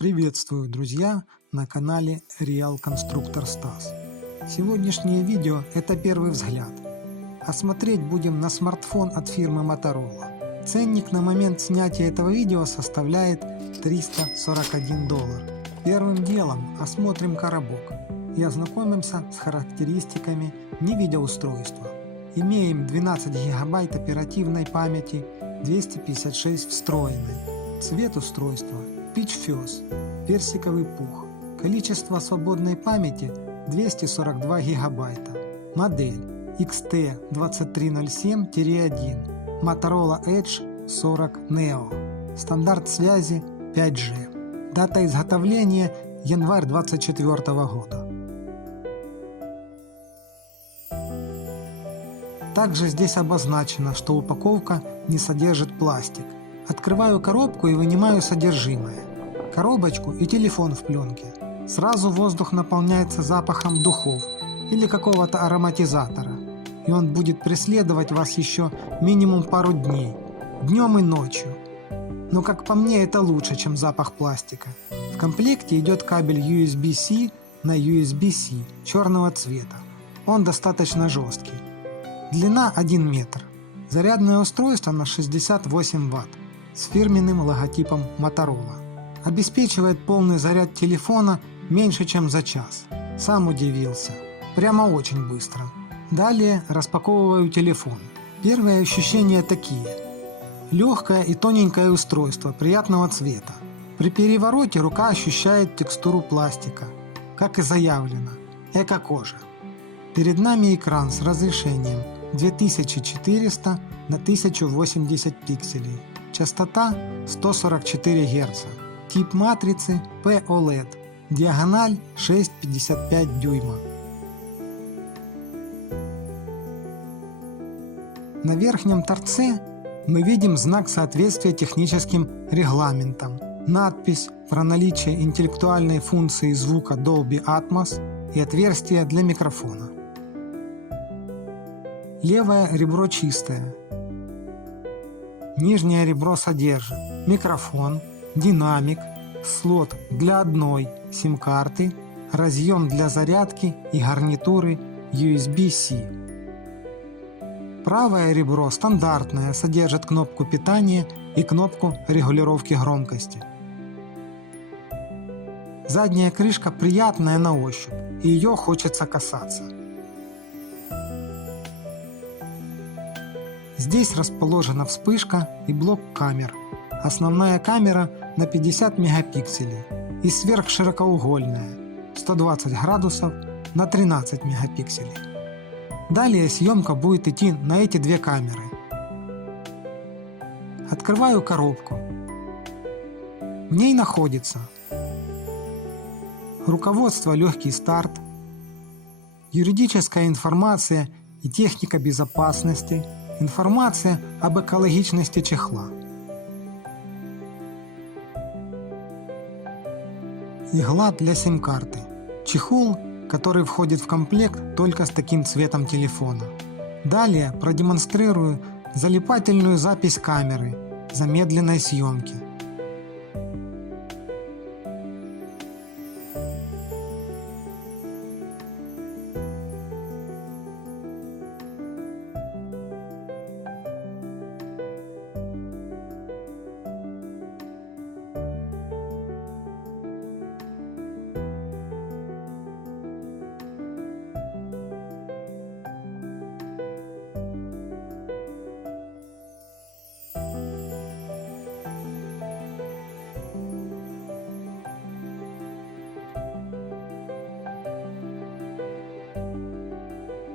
Приветствую, друзья, на канале Real Constructor Стас. Сегодняшнее видео – это первый взгляд. А смотреть будем на смартфон от фирмы Motorola. Ценник на момент снятия этого видео составляет $341. Первым делом осмотрим коробок и ознакомимся с характеристиками видеоустройства. Имеем 12 ГБ оперативной памяти, 256 встроенной. Цвет устройства Peach Fuzz, персиковый пух. Количество свободной памяти 242 ГБ. Модель XT2307-1 Motorola Edge 40 Neo. Стандарт связи 5G. Дата изготовления январь 2024 года. Также здесь обозначено, что упаковка не содержит пластик. Открываю коробку и вынимаю содержимое. Коробочку и телефон в пленке. Сразу воздух наполняется запахом духов или какого-то ароматизатора. И он будет преследовать вас еще минимум пару дней, днем и ночью. Но как по мне, это лучше, чем запах пластика. В комплекте идет кабель USB-C на USB-C черного цвета. Он достаточно жесткий. Длина 1 метр. Зарядное устройство на 68 Вт с фирменным логотипом Motorola. Обеспечивает полный заряд телефона меньше, чем за час. Сам удивился. Прямо очень быстро. Далее распаковываю телефон. Первые ощущения такие. Легкое и тоненькое устройство приятного цвета. При перевороте рука ощущает текстуру пластика. Как и заявлено. Эко-кожа. Перед нами экран с разрешением 2400 на 1080 пикселей. Частота 144 Гц. Тип матрицы POLED. Диагональ 6,55 дюйма. На верхнем торце мы видим знак соответствия техническим регламентам. Надпись про наличие интеллектуальной функции звука Dolby Atmos и отверстие для микрофона. Левое ребро чистое. Нижнее ребро содержит микрофон, динамик, слот для одной сим-карты, разъем для зарядки и гарнитуры USB-C. Правое ребро стандартное, содержит кнопку питания и кнопку регулировки громкости. Задняя крышка приятная на ощупь, и ее хочется касаться. Здесь расположена вспышка и блок камер. Основная камера на 50 мегапикселей и сверхширокоугольная 120 градусов на 13 мегапикселей. Далее съемка будет идти на эти две камеры. Открываю коробку. В ней находится руководство «Легкий старт», юридическая информация и техника безопасности, информация об экологичности чехла. Игла для сим-карты. Чехол, который входит в комплект только с таким цветом телефона. Далее продемонстрирую залипательную запись камеры замедленной съемки.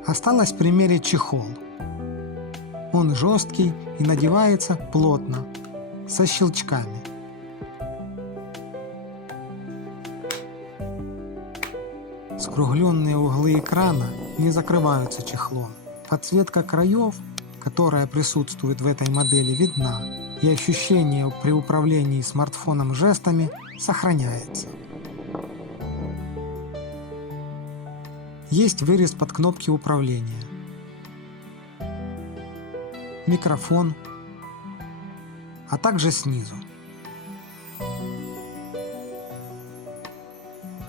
Осталось примерить чехол. Он жесткий и надевается плотно, со щелчками. Скругленные углы экрана не закрываются чехлом. Подсветка краев, которая присутствует в этой модели, видна, и ощущение при управлении смартфоном жестами сохраняется. Есть вырез под кнопки управления. Микрофон, а также снизу.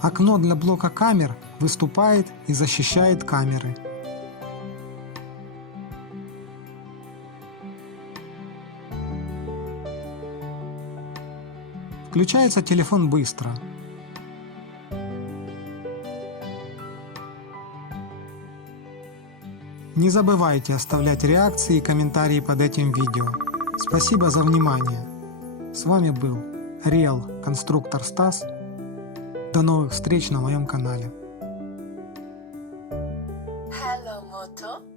Окно для блока камер выступает и защищает камеры. Включается телефон быстро. Не забывайте оставлять реакции и комментарии под этим видео. Спасибо за внимание. С вами был Real Конструктор Стас. До новых встреч на моем канале. Hello, Moto.